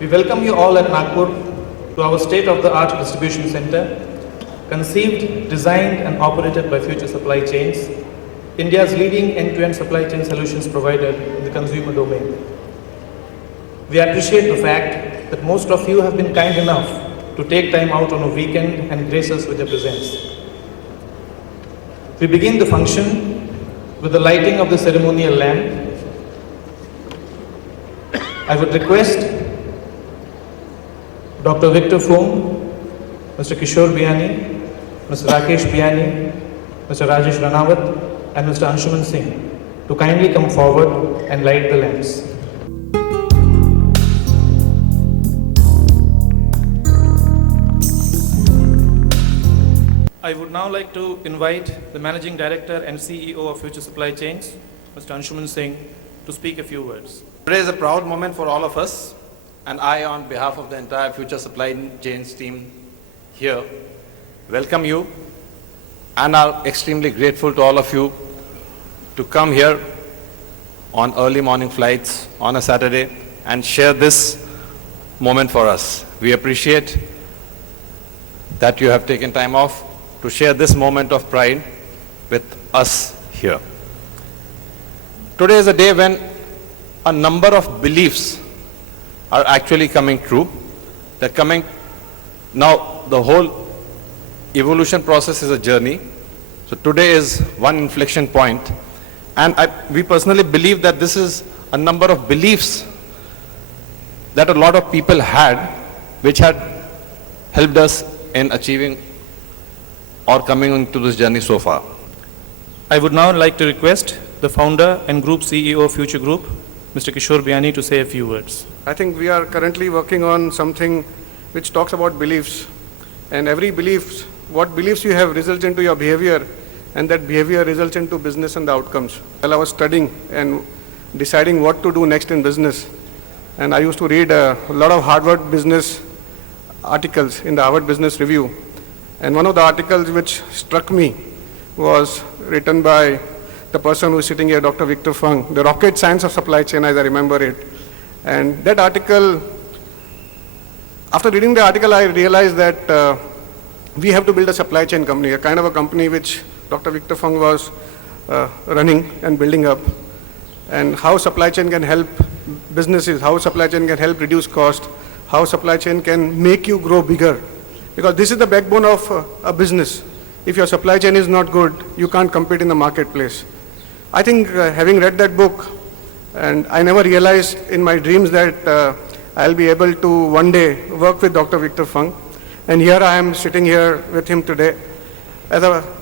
We welcome you all at Nagpur to our state-of-the-art distribution center, conceived, designed and operated by Future Supply Chains, India's leading end-to-end supply chain solutions provider in the consumer domain. We appreciate the fact that most of you have been kind enough to take time out on a weekend and grace us with your presence. We begin the function with the lighting of the ceremonial lamp. I would request Dr. Victor Fung, Mr. Kishore Biyani, Mr. Rakesh Biyani, Mr. Rajesh Ranawat, and Mr. Anshuman Singh to kindly come forward and light the lamps. I would now like to invite the Managing Director and CEO of Future Supply Chains, Mr. Anshuman Singh, to speak a few words. Today is a proud moment for all of us, and I, on behalf of the entire Future Supply Chains team here, welcome you and are extremely grateful to all of you to come here on early morning flights on a Saturday and share this moment for us. We appreciate that you have taken time off to share this moment of pride with us here. Today is a day when a number of beliefs are actually coming true. They're coming now. The whole evolution process is a journey. So today is one inflection point, and we personally believe that this is a number of beliefs that a lot of people had, which had helped us in achieving or coming into this journey so far. I would now like to request the founder and group CEO of Future Group, Mr. Kishore Biyani, to say a few words. I think we are currently working on something which talks about beliefs, and every belief, what beliefs you have results into your behavior, and that behavior results into business and the outcomes. While I was studying and deciding what to do next in business, and I used to read a lot of Harvard business articles in the Harvard Business Review. And one of the articles which struck me was written by the person who is sitting here, Dr. Victor Fung, The Rocket Science of Supply Chain, as I remember it. And that article, after reading the article, I realized that we have to build a supply chain company, a kind of a company which Dr. Victor Fung was running and building up, and how supply chain can help businesses, how supply chain can help reduce cost, how supply chain can make you grow bigger. Because this is the backbone of a business. If your supply chain is not good, you can't compete in the marketplace. I think having read that book, and I never realized in my dreams that I'll be able to one day work with Dr. Victor Fung. And here I am sitting here with him today.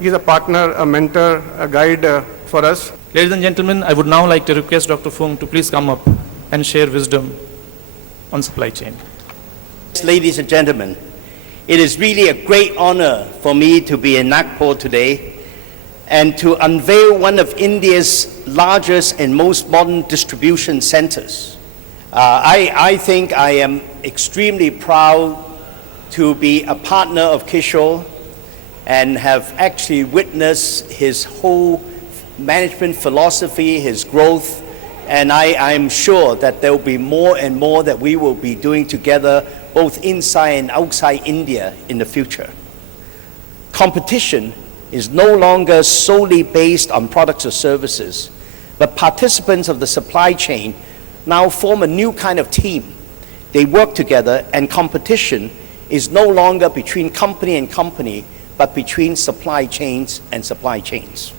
He's a partner, a mentor, a guide for us. Ladies and gentlemen, I would now like to request Dr. Fung to please come up and share wisdom on supply chain. Ladies and gentlemen, it is really a great honor for me to be in Nagpur today and to unveil one of India's largest and most modern distribution centers. I think I am extremely proud to be a partner of Kishore and have actually witnessed his whole management philosophy, his growth, and I am sure that there will be more and more that we will be doing together both inside and outside India in the future. Competition is no longer solely based on products or services, but participants of the supply chain now form a new kind of team. They work together, and competition is no longer between company and company, but between supply chains and supply chains.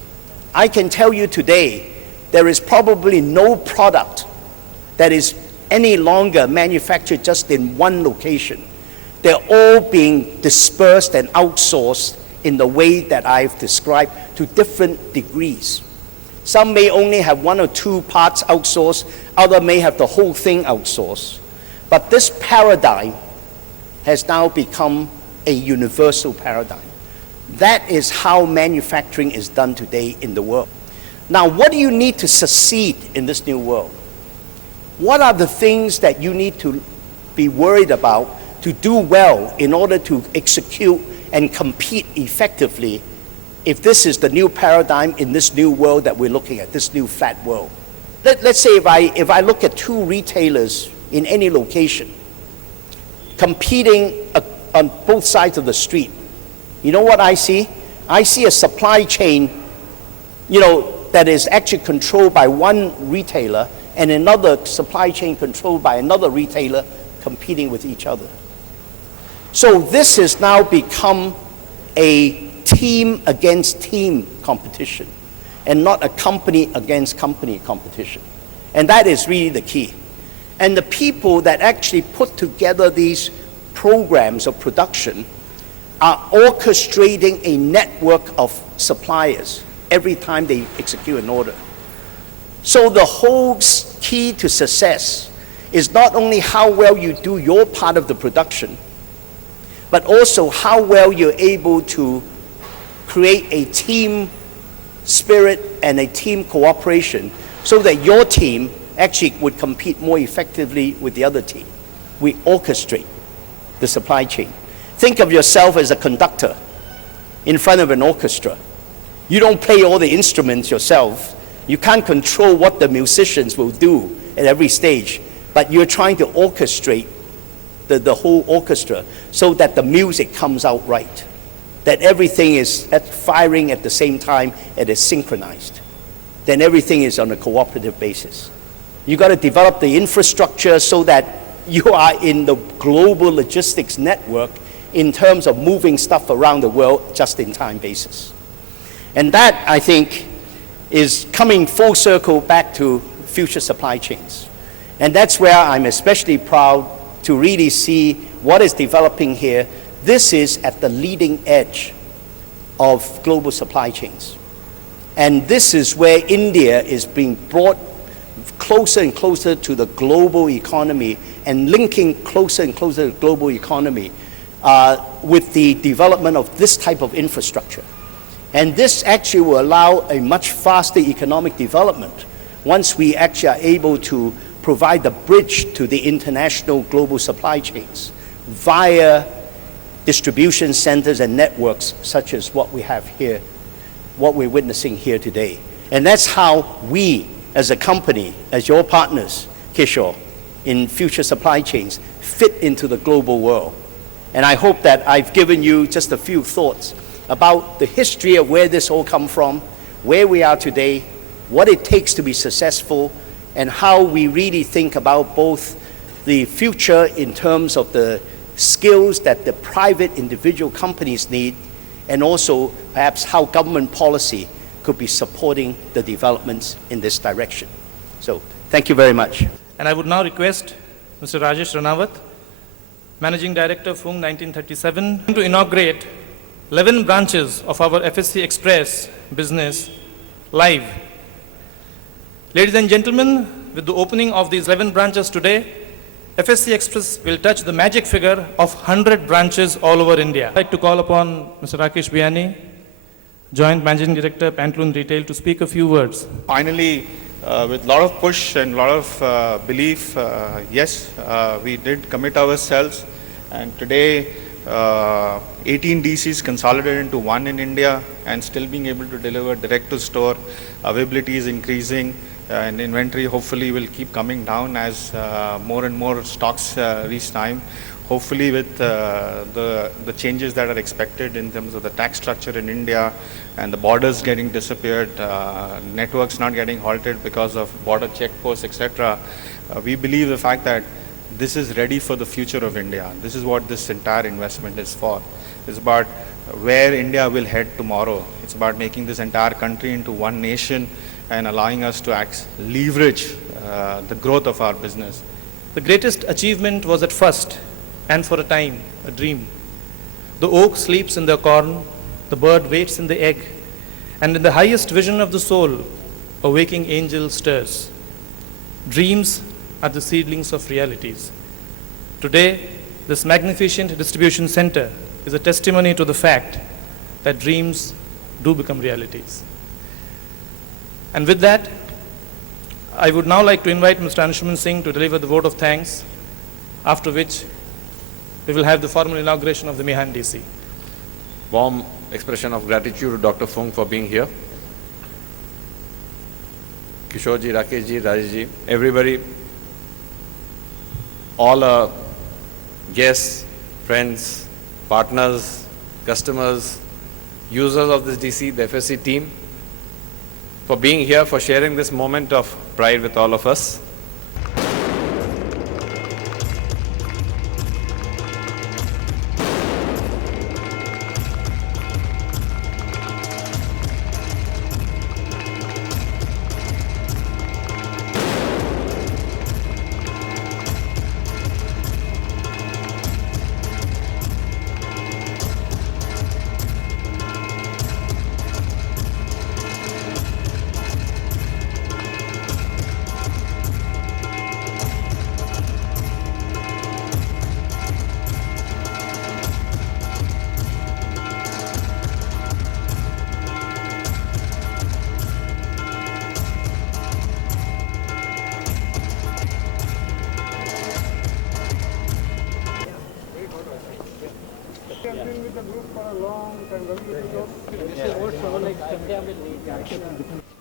I can tell you today, there is probably no product that is any longer manufactured just in one location. They're all being dispersed and outsourced in the way that I've described to different degrees. Some may only have one or two parts outsourced, others may have the whole thing outsourced. But this paradigm has now become a universal paradigm. That is how manufacturing is done today in the world. Now, what do you need to succeed in this new world? What are the things that you need to be worried about to do well in order to execute and compete effectively if this is the new paradigm in this new world that we're looking at, this new flat world? Let's say if I look at two retailers in any location, competing on both sides of the street. You know what I see? I see a supply chain, that is actually controlled by one retailer and another supply chain controlled by another retailer competing with each other. So this has now become a team against team competition and not a company against company competition. And that is really the key. And the people that actually put together these programs of production are orchestrating a network of suppliers every time they execute an order. So the whole key to success is not only how well you do your part of the production, but also how well you're able to create a team spirit and a team cooperation so that your team actually would compete more effectively with the other team. We orchestrate the supply chain. Think of yourself as a conductor in front of an orchestra. You don't play all the instruments yourself. You can't control what the musicians will do at every stage, but you're trying to orchestrate the whole orchestra so that the music comes out right, that everything is firing at the same time and is synchronized. Then everything is on a cooperative basis. You got to develop the infrastructure so that you are in the global logistics network in terms of moving stuff around the world just in time basis. And that, I think, is coming full circle back to future supply chains. And that's where I'm especially proud to really see what is developing here. This is at the leading edge of global supply chains. And this is where India is being brought closer and closer to the global economy and linking closer and closer to the global economy with the development of this type of infrastructure. And this actually will allow a much faster economic development once we actually are able to provide the bridge to the international global supply chains via distribution centers and networks such as what we have here, what we're witnessing here today. And that's how we, as a company, as your partners, Kishore, in future supply chains, fit into the global world. And I hope that I've given you just a few thoughts about the history of where this all come from, where we are today, what it takes to be successful, and how we really think about both the future in terms of the skills that the private individual companies need, and also perhaps how government policy could be supporting the developments in this direction. So thank you very much. And I would now request Mr. Rajesh Ranawat, Managing Director, Fung 1937, to inaugurate 11 branches of our FSC Express business live. Ladies and gentlemen, with the opening of these 11 branches today, FSC Express will touch the magic figure of 100 branches all over India. I'd like to call upon Mr. Rakesh Biyani, Joint Managing Director, Pantaloon Retail, to speak a few words. Finally, with a lot of push and a lot of belief, yes, we did commit ourselves, and today 18 DCs consolidated into one in India and still being able to deliver direct to store. Availability is increasing and inventory hopefully will keep coming down as more and more stocks reach time. Hopefully with the changes that are expected in terms of the tax structure in India and the borders getting disappeared, networks not getting halted because of border checkposts, etc. We believe the fact that this is ready for the future of India. This is what this entire investment is for. It's about where India will head tomorrow. It's about making this entire country into one nation and allowing us to leverage the growth of our business. The greatest achievement was at first, and for a time, a dream. The oak sleeps in the corn, the bird waits in the egg, and in the highest vision of the soul, a waking angel stirs. Dreams are the seedlings of realities. Today, this magnificent distribution center is a testimony to the fact that dreams do become realities. And with that, I would now like to invite Mr. Anshuman Singh to deliver the vote of thanks, after which we will have the formal inauguration of the MIHAN DC. Warm expression of gratitude to Dr. Fung for being here. Kishore ji, Rakesh ji, Rajesh ji, everybody, all guests, friends, partners, customers, users of this DC, the FSC team, for being here, for sharing this moment of pride with all of us. He has been with the group for a long time.